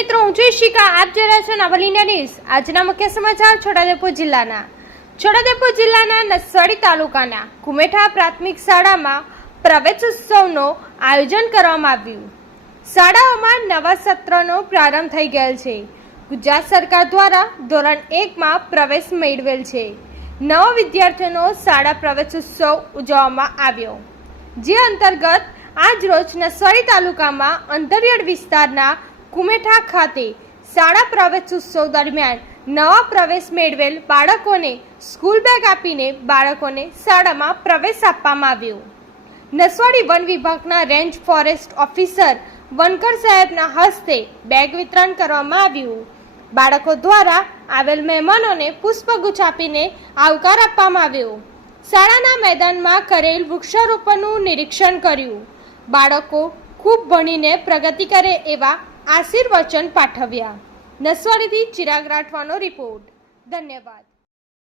મિત્રો, હું છું ઈશિકા. આપ જોઈ રહ્યા છો નવલ ઇન્ડિયા ન્યૂઝ. આજના મુખ્ય સમાચાર છોટાઉદેપુર જિલ્લાના નસવાડી તાલુકાના કુમેઠા પ્રાથમિક શાળામાં પ્રવેશોત્સવનું આયોજન કરવામાં આવ્યું. શાળાઓમાં નવા સત્રનો પ્રારંભ થઈ ગયેલ છે. ગુજરાત સરકાર દ્વારા ધોરણ 1માં પ્રવેશ મેળવેલ છે. નવા વિદ્યાર્થીઓનો શાળા પ્રવેશોત્સવ ઉજવવામાં આવ્યો, જે અંતર્ગત આજ રોજ નસવાડી તાલુકામાં અંતરિયાળ વિસ્તારના કુમેઠા ખાતે શાળા પ્રવેશોત્સવ દરમિયાન નવા પ્રવેશ મેળવેલ બાળકોને સ્કૂલ બેગ આપીને બાળકોને શાળામાં પ્રવેશ આપવામાં આવ્યો. નસવાડી વન વિભાગના રેન્જ ફોરેસ્ટ ઓફિસર વનકર સાહેબના હસ્તે બેગ વિતરણ કરવામાં આવ્યું. બાળકો દ્વારા આવેલ મહેમાનોને પુષ્પગુચ્છ આપીને આવકાર આપવામાં આવ્યો. શાળાના મેદાનમાં કરેલ વૃક્ષારોપણનું નિરીક્ષણ કર્યું. બાળકો ખૂબ ભણીને પ્રગતિ કરે એવા આશીર્વચન પાઠવ્યા. નસવાડીથી ચિરાગ રાઠવાનો રિપોર્ટ. ધન્યવાદ.